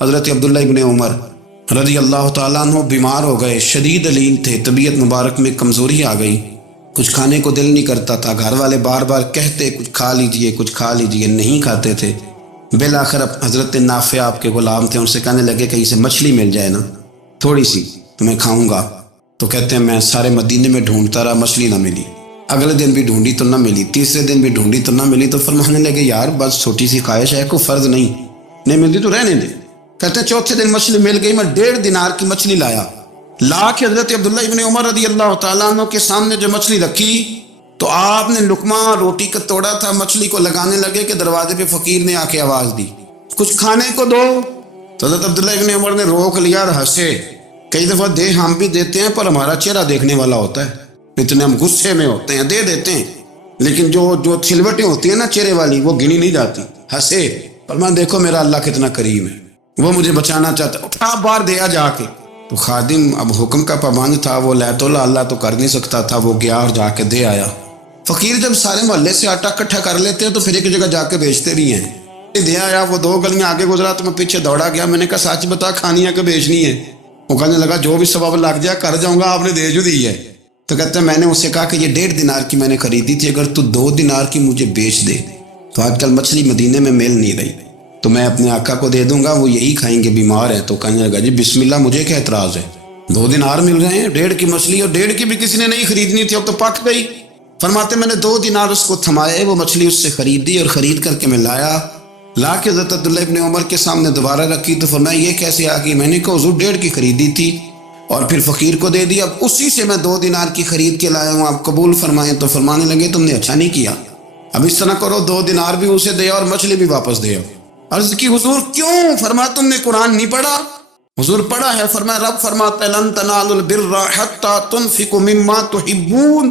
حضرت عبداللہ ابن عمر رضی اللہ تعالیٰ عنہ بیمار ہو گئے، شدید علیم تھے، طبیعت مبارک میں کمزوری آ گئی، کچھ کھانے کو دل نہیں کرتا تھا، گھر والے بار بار کہتے کچھ کھا لیجئے کچھ کھا لیجئے، نہیں کھاتے تھے۔ بالآخر حضرت نافع آپ کے غلام تھے، ان سے کہنے لگے کہیں سے مچھلی مل جائے نا تھوڑی سی تو میں کھاؤں گا۔ تو کہتے ہیں میں سارے مدینے میں ڈھونڈتا رہا، مچھلی نہ ملی، اگلے دن بھی ڈھونڈی تو نہ ملی، تیسرے دن بھی ڈھونڈی تو نہ ملی، تو فرمانے لگے یار بس چھوٹی سی خواہش ہے، کوئی فرض نہیں ملتی تو رہنے دے۔ کہتے ہیں چوتھے دن مچھلی مل گئی، میں 1.5 دینار کی مچھلی لا کے حضرت عبداللہ ابن عمر رضی اللہ تعالیٰ عنہ کے سامنے جو مچھلی رکھی تو آپ نے لقمہ روٹی کا توڑا تھا، مچھلی کو لگانے لگے کہ دروازے پہ فقیر نے آ کے آواز دی کچھ کھانے کو دو۔ تو حضرت عبداللہ ابن عمر نے روک لیا اور ہنسے۔ کئی دفعہ ہم بھی دیتے ہیں پر ہمارا چہرہ دیکھنے والا ہوتا ہے، اتنے ہم غصے میں ہوتے ہیں دے دیتے ہیں، لیکن جو سلوٹیں ہوتی ہیں نا چہرے والی وہ گنی نہیں جاتی۔ ہنسے اور میں دیکھو میرا اللہ کتنا کریم ہے، وہ مجھے بچانا چاہتا ہے، اٹھا بار دیا جا کے۔ تو خادم اب حکم کا پابند تھا، وہ لیت اللہ تو کر نہیں سکتا تھا، وہ گیا اور جا کے دے آیا۔ فقیر جب سارے محلے سے آٹا اکٹھا کر لیتے ہیں تو پھر ایک جگہ جا کے بیچتے بھی ہیں۔ دے آیا، وہ 2 گلیاں آگے گزرا تو میں پیچھے دوڑا گیا، میں نے کہا سچ بتا کھانی ہے کہ بیچنی ہے؟ وہ کہنے لگا جو بھی سبب لگ جائے کر جاؤں گا، آپ نے دے جو دی ہے۔ تو کہتے ہیں میں نے اس سے کہا کہ یہ 1.5 دینار کی میں نے خریدی تھی، اگر تو 2 دینار کی مجھے بیچ دے تو آج کل مچھلی مدینے میں مل نہیں رہی تو میں اپنے آقا کو دے دوں گا، وہ یہی کھائیں گے، بیمار ہیں۔ تو کہنے لگا جی بسم اللہ، مجھے کیا اعتراض ہے، 2 دینار مل رہے ہیں، 1.5 کی مچھلی، اور 1.5 کی بھی کسی نے نہیں خریدنی تھی، اب تو پک گئی۔ فرماتے میں نے 2 دینار اس کو تھمائے، وہ مچھلی اس سے خریدی اور خرید کر کے میں لا کے حضرت عبداللہ ابن عمر کے سامنے دوبارہ رکھی۔ تو فرمایا یہ کیسے آ گئی؟ میں نے کہا حضور 1.5 کی خریدی تھی اور پھر فقیر کو دے دی، اب اسی سے میں 2 دینار کی خرید کے لایا ہوں، آپ قبول فرمائیں۔ تو فرمانے لگے تم نے اچھا نہیں کیا، اب اس طرح کرو 2 دینار بھی اسے دے اور مچھلی بھی واپس دے۔ عرض کی حضور کیوں؟ فرمایا تم نے قرآن نہیں پڑھا؟ حضور پڑھا ہے۔ فرمایا رب فرماتا ہے لن تنالوا البر حتی تنفقوا مما تحبون،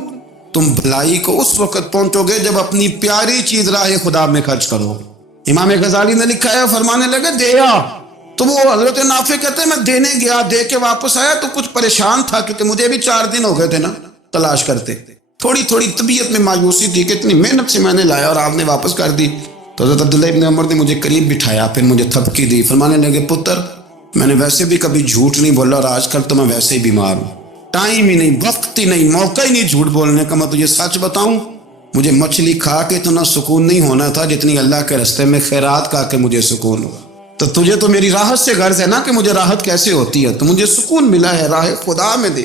تم بھلائی کو اس وقت پہنچو گے جب اپنی پیاری چیز راہ خدا میں خرچ کرو۔ امام غزالی نے لکھا ہے، فرمانے لگے دیا تو وہ حضرت نافع کہتے ہیں میں دینے گیا، دے کے واپس آیا تو کچھ پریشان تھا کیونکہ مجھے بھی 4 دن ہو گئے تھے نا تلاش کرتے، تھوڑی طبیعت میں مایوسی تھی کہ اتنی محنت سے میں نے لایا اور آپ نے واپس کر دی۔ تو حضرت عبداللہ ابن عمر نے مجھے قریب بٹھایا، پھر مجھے تھپکی دی، فرمانے لگے پتر میں نے ویسے بھی کبھی جھوٹ نہیں بولا اور آج کل تو میں ویسے ہی بیمار ہوں، ٹائم ہی نہیں، وقت ہی نہیں، موقع ہی نہیں جھوٹ بولنے کا۔ میں تجھے سچ بتاؤں مجھے مچھلی کھا کے اتنا سکون نہیں ہونا تھا جتنی اللہ کے راستے میں خیرات کھا کے مجھے سکون ہوا۔ تو تجھے تو میری راحت سے غرض ہے نا کہ مجھے راحت کیسے ہوتی ہے، تو مجھے سکون ملا ہے راہ خدا میں دے،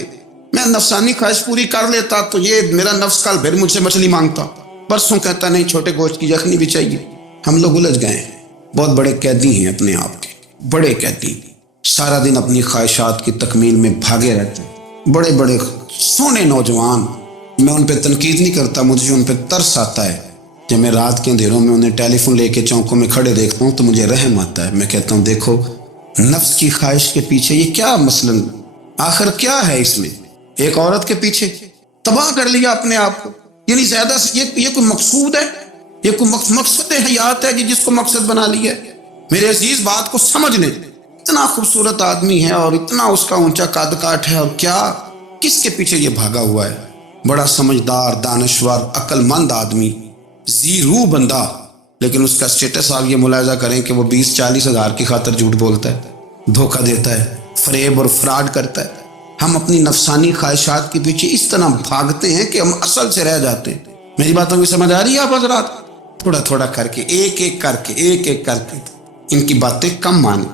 میں نفسانی خواہش پوری کر لیتا تو یہ میرا نفس کل پھر مجھ سے مچھلی مانگتا، پرسوں کہتا نہیں چھوٹے گوشت کی یخنی بھی چاہیے۔ ہم لوگ الجھ گئے ہیں، بہت بڑے قیدی ہیں اپنے آپ کے، بڑے قیدی، سارا دن اپنی خواہشات کی تکمیل میں بھاگے رہتے ہیں، بڑے بڑے سونے نوجوان۔ میں ان پہ تنقید نہیں کرتا، مجھے ان پہ ترس آتا ہے۔ جب میں رات کے اندھیروں میں انہیں ٹیلی فون لے کے چوکوں میں کھڑے دیکھتا ہوں تو مجھے رحم آتا ہے۔ میں کہتا ہوں دیکھو نفس کی خواہش کے پیچھے یہ کیا مثلاً آخر کیا ہے، اس میں ایک عورت کے پیچھے تباہ کر لیا اپنے آپ کو، یعنی زیادہ یہ کوئی مقصود ہے، یہ کوئی مقصد حیات ہے جس کو مقصد بنا لیا ہے؟ میرے عزیز بات کو سمجھ لیں، اتنا خوبصورت آدمی ہے اور اتنا اس کا اونچا قد کاٹ ہے، اور کیا کس کے پیچھے یہ بھاگا ہوا ہے؟ بڑا سمجھدار، دانشور، عقل مند آدمی، ذی روح بندہ، لیکن اس کا سٹیٹس آپ یہ ملاحظہ کریں کہ وہ 20-40 ہزار کی خاطر جھوٹ بولتا ہے، دھوکہ دیتا ہے، فریب اور فراڈ کرتا ہے۔ ہم اپنی نفسانی خواہشات کے پیچھے اس طرح بھاگتے ہیں کہ ہم اصل سے رہ جاتے ہیں۔ میری باتوں کی سمجھ آ رہی ہے آپ حضرات؟ تھوڑا تھوڑا کر کے ایک ایک کر کے ان کی باتیں کم مانیں۔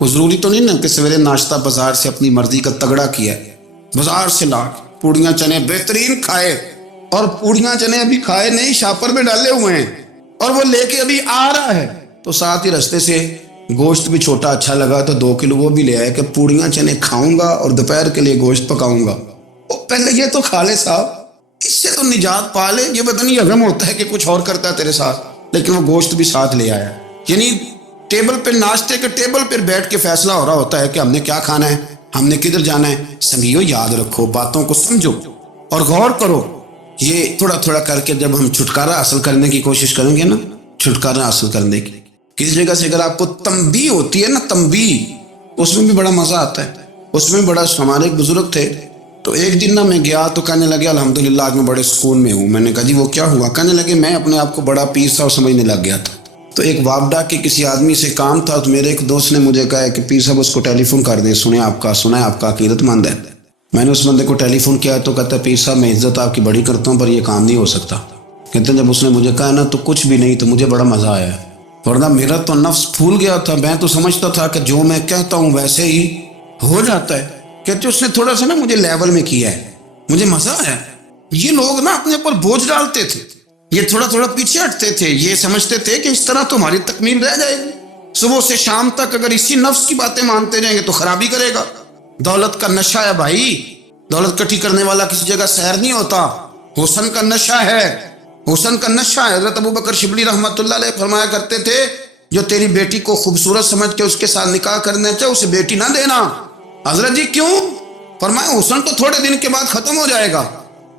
وہ ضروری تو نہیں نا کہ سویرے ناشتہ بازار سے اپنی مرضی کا تگڑا کیا ہے، بازار سے لا کے پوڑیاں چنے بہترین کھائے، اور پوڑیاں چنے ابھی کھائے نہیں، شاپر میں ڈالے ہوئے ہیں اور وہ لے کے ابھی آ رہا ہے، تو ساتھ ہی رستے سے گوشت بھی چھوٹا اچھا لگا تو 2 کلو وہ بھی لے آئے کہ پوڑیاں چنے کھاؤں گا اور دوپہر کے لیے گوشت پکاؤں گا۔ پہلے یہ تو کھا لے صاحب، اس سے تو نجات پا لے۔ یہ پتہ نہیں ہضم ہوتا ہے کہ کچھ اور کرتا ہے تیرے ساتھ، لیکن وہ گوشت بھی ساتھ لے آیا، یعنی ٹیبل پہ ناشتے کے ٹیبل پر بیٹھ کے فیصلہ ہو رہا ہوتا ہے کہ ہم نے کیا کھانا ہے، ہم نے کدھر جانا ہے۔ سنگیو یاد رکھو، باتوں کو سمجھو اور غور کرو۔ یہ تھوڑا تھوڑا کر کے جب ہم چھٹکارا حاصل کرنے کی کوشش کریں گے نا، چھٹکارا حاصل کرنے کی کسی جگہ سے اگر آپ کو تنبیہ ہوتی ہے نا، تنبیہ، اس میں بھی بڑا مزہ آتا ہے، اس میں بڑا۔ ہمارے ایک بزرگ تھے تو ایک دن نا میں گیا تو کہنے لگے الحمدللہ آج میں بڑے سکون میں ہوں۔ میں نے کہا جی وہ کیا ہوا؟ کہنے لگے میں اپنے آپ کو بڑا پیر صاحب سمجھنے لگ گیا تھا، تو ایک وابڈا کے کسی آدمی سے کام تھا، تو میرے ایک دوست نے مجھے کہا کہ پیر صاحب اس کو ٹیلی فون کر دیں، سنا ہے آپ کا عقیدت مند ہے۔ میں نے اس بندے کو ٹیلی فون کیا تو کہتا ہے پیر صاحب میں عزت آپ کی بڑی کرتا ہوں پر یہ کام نہیں ہو سکتا۔ کہتے ہیں جب اس نے مجھے کہا نا تو کچھ بھی نہیں، تو مجھے بڑا مزہ آیا، ورنہ میرا تو نفس پھول گیا تھا۔ میں تو سمجھتا تھا کہ جو میں کہتا ہوں ویسے ہی ہو جاتا ہے۔ کہتے اس نے تھوڑا سا نا مجھے لیول میں کیا ہے، مجھے مزہ آیا۔ یہ لوگ نا اپنے اوپر بوجھ ڈالتے تھے، یہ تھوڑا تھوڑا پیچھے ہٹتے تھے، یہ سمجھتے تھے کہ اس طرح تو ہماری تکمیل رہ جائے گی۔ صبح سے شام تک اگر اسی نفس کی باتیں مانتے رہیں گے تو خرابی کرے گا۔ دولت کا نشہ ہے بھائی، دولت کٹھی کرنے والا کسی جگہ سیر نہیں ہوتا، حسن کا نشہ ہے، حسن کا نشہ ہے۔ حضرت ابو بکر شبلی رحمۃ اللہ علیہ فرمایا کرتے تھے جو تیری بیٹی کو خوبصورت سمجھ کے اس کے ساتھ نکاح کرنا چاہے اسے بیٹی نہ دینا۔ حضرت جی کیوں؟ فرمایا حسن تو تھوڑے دن کے بعد ختم ہو جائے گا،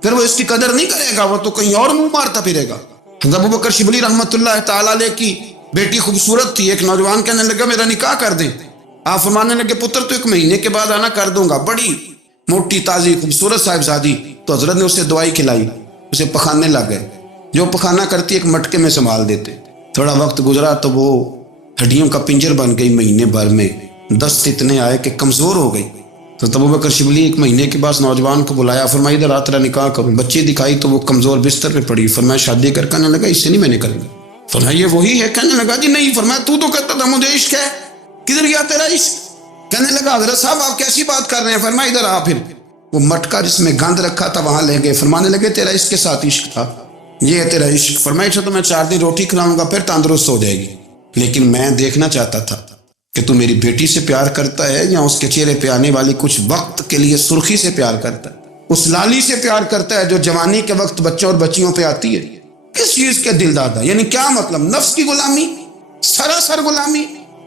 پھر وہ اس کی قدر نہیں کرے گا، وہ تو کہیں اور منہ مارتا پھرے گا۔ حضرت ابو بکر شبلی رحمۃ اللہ تعالی علیہ کی بیٹی خوبصورت تھی، ایک نوجوان کہنے لگا میرا نکاح کر دیں۔ آپ فرمانے لگے پتر تو 1 مہینے کے بعد آنا، کر دوں گا، بڑی موٹی تازی خوبصورت صاحبزادی۔ تو حضرت نے اسے دوائی کھلائی، اسے پخانے لگ گئے، جو پخانہ کرتی ایک مٹکے میں سنبھال دیتے۔ تھوڑا وقت گزرا تو وہ ہڈیوں کا پنجر بن گئی، مہینے بھر میں دست اتنے آئے کہ کمزور ہو گئی۔ تو ابو بکر شبلی 1 مہینے کے بعد نوجوان کو بلایا، فرمایا ادھر آ تیرا نکاح کروں۔ بچی دکھائی تو وہ کمزور بستر پہ پڑی، فرمایا شادی کر، کہنے لگا اس سے نہیں میں نے کروں گا۔ فرمایا یہ وہی ہے؟ کہنے لگا جی نہیں۔ فرمایا تو کہتا تھا مجھے عشق ہے، کدھر گیا تیرا عشق؟ کہنے لگا حضرت صاحب آپ کیسی بات کر رہے ہیں؟ فرمایا ادھر آ۔ پھر وہ مٹکا جس میں گند رکھا تھا وہاں لے گئے، فرمانے لگے تیرا اس کے ساتھ عشق تھا، یہ ہے تیرا عشق۔ فرمایا اچھا تو میں 4 دن روٹی کھلاؤں گا پھر تندرست ہو جائے گی، لیکن میں دیکھنا چاہتا تھا کہ تو میری بیٹی سے پیار کرتا ہے یا اس کے چہرے پہ آنے والی کچھ وقت کے لیے سرخی سے پیار کرتا ہے، اس لالی سے پیار کرتا ہے جو جوانی کے وقت بچوں اور بچیوں پہ آتی ہے۔ کس چیز کے دل دادا؟ یعنی کیا مطلب؟ نفس کی غلامی، سراسر غلامی،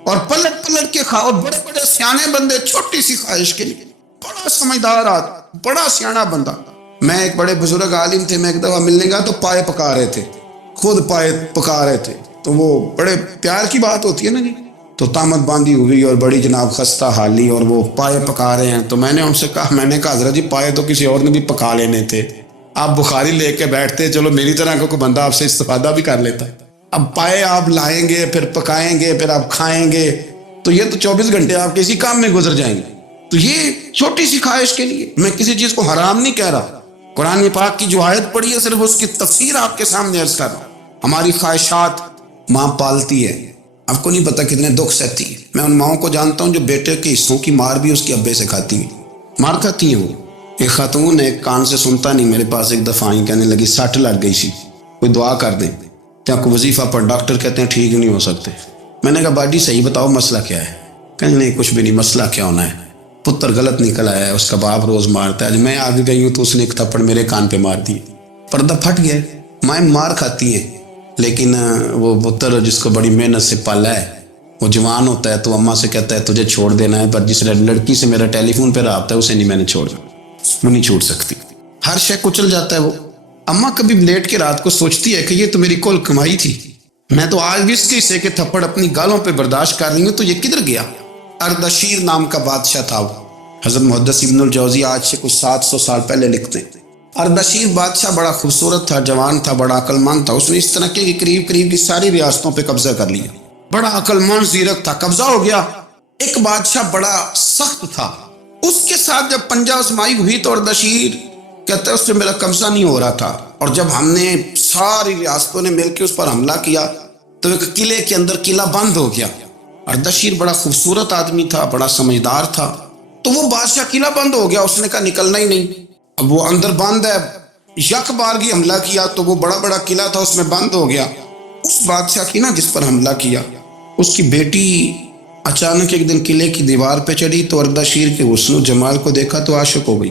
اور پلٹ پلٹ کے اور بڑے بڑے سیانے بندے چھوٹی سی خواہش کے لیے، بڑا سمجھدار آدمی، بڑا سیانا بندہ۔ میں ایک بڑے بزرگ عالم تھے، میں ایک دفعہ ملنے گیا تو پائے پکا رہے تھے، خود پائے پکا رہے تھے، تو وہ بڑے پیار کی بات ہوتی ہے نا جی، تو تامت باندھی ہوئی اور بڑی جناب خستہ حالی، اور وہ پائے پکا رہے ہیں۔ تو میں نے ان سے کہا، میں نے کہا حضرت جی پائے تو کسی اور نے بھی پکا لینے تھے، آپ بخاری لے کے بیٹھتے، چلو میری طرح کا کوئی بندہ آپ سے استفادہ بھی کر لیتا۔ اب پائے آپ لائیں گے، پھر پکائیں گے، پھر آپ کھائیں گے، تو یہ تو 24 گھنٹے آپ کسی کام میں گزر جائیں گے۔ تو یہ چھوٹی سی خواہش کے لیے، میں کسی چیز کو حرام نہیں کہہ رہا، قرآن پاک کی جو آیت پڑھی ہے صرف اس کی تفسیر آپ کے سامنے عرض کر رہا ہوں۔ ہماری خواہشات ماں پالتی ہے، آپ کو نہیں پتا کتنے دکھ سہتی ہے۔ میں ان ماؤں کو جانتا ہوں جو بیٹے کے حصوں کی مار بھی اس کے ابے سے کھاتی ہیں، مار کھاتی ہیں۔ وہ ایک خاتون ہے، ایک کان سے سنتا نہیں، میرے پاس ایک دفعہ آئی، کہنے لگی سٹ لگ گئی سی، کوئی دعا کر دیں، کیا کوئی وظیفہ پڑھ؟ ڈاکٹر کہتے ہیں ٹھیک نہیں ہو سکتے۔ میں نے کہا باجی صحیح بتاؤ مسئلہ کیا ہے؟ کہنے نہیں کچھ بھی نہیں، مسئلہ کیا ہونا ہے، پتر غلط نکل آیا ہے، اس کا باپ روز مارتا ہے، آج میں آگے گئی ہوں تو اس نے ایک تھپڑ میرے کان پہ مار دی، پردہ پھٹ گیا۔ مائیں مار کھاتی ہیں، لیکن وہ پتر جس کو بڑی محنت سے پالا ہے، وہ جوان ہوتا ہے تو اماں سے کہتا ہے تجھے چھوڑ دینا ہے، پر جس لڑکی سے میرا ٹیلی فون پہ رابطہ ہے اسے نہیں میں نے چھوڑ، وہ نہیں چھوڑ سکتی، ہر شے کچل جاتا ہے وہ۔ اماں کبھی لیٹ کے رات کو سوچتی ہے کہ یہ تو میری کل کمائی تھی، میں تو آج بھی اس کے حصے کے تھپڑ اپنی گالوں پہ برداشت کر رہی ہوں، تو یہ کدھر گیا؟ اردشیر نام کا بادشاہ تھا وہ، حضرت محدث ابن الجوزی آج سے کچھ 700 سال پہلے لکھتے ہیں۔ اردشیر بادشاہ بڑا خوبصورت تھا، جوان تھا، بڑا عقل مند تھا، اس نے اس طرح کی قریب کی ساری ریاستوں پہ قبضہ کر لیا، بڑا عقل مند زیرک تھا، قبضہ ہو گیا۔ ایک بادشاہ بڑا سخت تھا، اس کے ساتھ جب پنجہ ازمائی ہوئی تو اردشیر کہتا ہے اس سے میرا قبضہ نہیں ہو رہا تھا، اور جب ہم نے ساری ریاستوں نے مل کے اس پر حملہ کیا تو ایک قلعے کے اندر قلعہ بند ہو گیا۔ اردشیر بڑا خوبصورت آدمی تھا، بڑا سمجھدار تھا، تو وہ بادشاہ قلعہ بند ہو گیا، اس نے کہا نکلنا ہی نہیں، اب وہ اندر بند ہے، یک بارگی حملہ کیا تو وہ بڑا بڑا قلعہ تھا اس میں بند ہو گیا۔ اس بادشاہ کی نا جس پر حملہ کیا، اس کی بیٹی اچانک ایک دن قلعے کی دیوار پہ چڑھی تو اردشیر کے حسن و جمال کو دیکھا تو عاشق ہو گئی،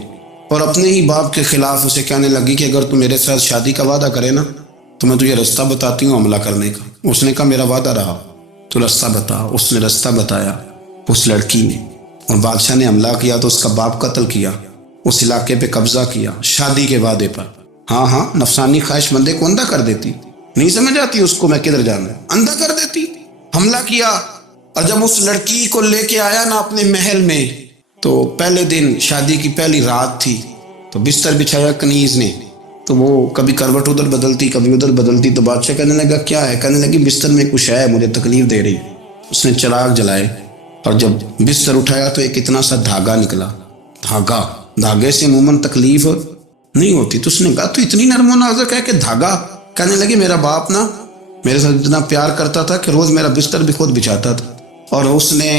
اور اپنے ہی باپ کے خلاف اسے کہنے لگی کہ اگر تو میرے ساتھ شادی کا وعدہ کرے نا تو میں تجھے رستہ بتاتی ہوں حملہ کرنے کا۔ اس نے کہا میرا وعدہ رہا، تو رستہ بتا۔ اس نے رستہ بتایا اس لڑکی نے، اور بادشاہ نے حملہ کیا تو اس کا باپ قتل کیا، اس علاقے پہ قبضہ کیا شادی کے وعدے پر۔ ہاں نفسانی خواہش بندے کو اندھا کر دیتی، نہیں سمجھ آتی اس کو میں کدھر جانا ہے، اندھا کر دیتی۔ حملہ کیا، اور جب اس لڑکی کو لے کے آیا نا اپنے محل میں، تو پہلے دن شادی کی پہلی رات تھی، تو بستر بچھایا کنیز نے، تو وہ کبھی کروٹ ادھر بدلتی کبھی ادھر بدلتی، تو بادشاہ کہنے لگا کیا ہے؟ کہنے لگی بستر میں کچھ ہے، مجھے تکلیف دے رہی۔ اس نے چراغ جلائے اور جب بستر اٹھایا تو ایک اتنا سا دھاگا نکلا۔ دھاگے سے عموماً تکلیف نہیں ہوتی، تو اس نے کہا تو اتنی نرم و نازک ہے کہ دھاگا؟ کہنے لگی میرا باپ نا میرے ساتھ اتنا پیار کرتا تھا کہ روز میرا بستر بھی خود بچھاتا تھا، اور اس نے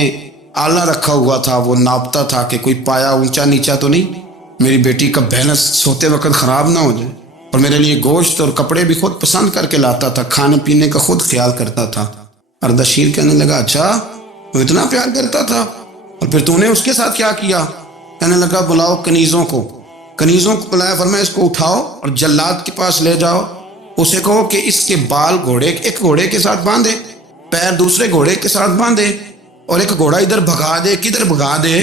آلہ رکھا ہوا تھا، وہ ناپتا تھا کہ کوئی پایا اونچا نیچا تو نہیں، میری بیٹی کا بیلنس سوتے وقت خراب نہ ہو جائے، اور میرے لیے گوشت اور کپڑے بھی خود پسند کر کے لاتا تھا، کھانے پینے کا خود خیال کرتا تھا۔ اردشیر کہنے لگا اچھا وہ اتنا پیار کرتا تھا، اور پھر تو نے اس کے ساتھ کیا کیا؟ کہنے لگا بلاؤ کنیزوں کو بلایا، فرمایا اس کو اٹھاؤ اور جلاد کے پاس لے جاؤ، اسے کہو کہ اس کے بال ایک گھوڑے کے ساتھ باندھے، پیر دوسرے گھوڑے کے ساتھ باندھے، اور ایک گھوڑا ادھر بھگا دے، کدھر بھگا دے۔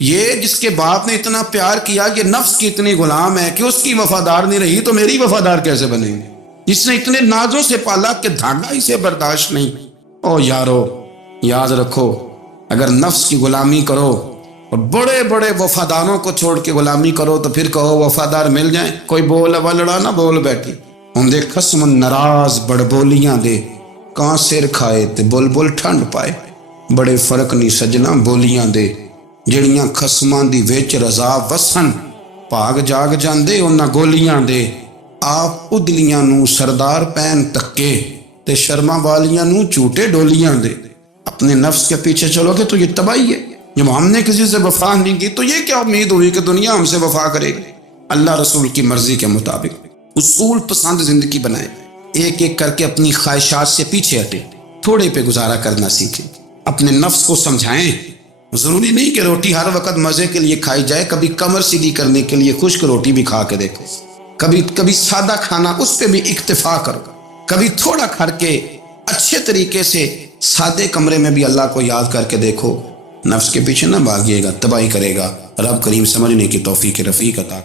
یہ جس کے باپ نے اتنا پیار کیا، یہ نفس کی اتنی غلام ہے کہ اس کی وفادار نہیں رہی تو میری وفادار کیسے بنے گی؟ جس نے اتنے نازوں سے پالا کہ دھاگا اسے برداشت نہیں۔ او یارو یاد رکھو، اگر نفس کی غلامی کرو اور بڑے بڑے وفاداروں کو چھوڑ کے غلامی کرو تو پھر کہو وفادار مل جائیں، کوئی بول لڑا نہ بول بیٹھی ہوں خصم ناراض بڑ بولیاں دے، کان سر کھائے تے بول بول ٹھنڈ پائے، بڑے فرق نہیں سجنا بولیاں دے، جڑیاں خصماں دی وچ رضا وسن، پاگ جاگ جاندے انہاں گولیاں دے، آپ ادلیاں نو سردار پین تکے تے شرما والیاں نو چوٹے ڈولیاں دے۔ اپنے نفس کے پیچھے چلو گے تو یہ تباہی ہے۔ جب ہم نے کسی سے وفا نہیں کی تو یہ کیا امید ہوئی کہ دنیا ہم سے وفا کرے گی؟ اللہ رسول کی مرضی کے مطابق اصول پسند زندگی بنائیں، ایک ایک کر کے اپنی خواہشات سے پیچھے ہٹیں، تھوڑے پہ گزارا کرنا سیکھیں، اپنے نفس کو سمجھائیں۔ ضروری نہیں کہ روٹی ہر وقت مزے کے لیے کھائی جائے، کبھی کمر سیدھی کرنے کے لیے خشک روٹی بھی کھا کے دیکھو، کبھی سادہ کھانا اس پہ بھی اکتفا کرو، کبھی تھوڑا کھا کے اچھے طریقے سے سادے کمرے میں بھی اللہ کو یاد کر کے دیکھو۔ نفس کے پیچھے نہ بھاگیے گا، تباہی کرے گا۔ رب کریم سمجھنے کی توفیق رفیق عطا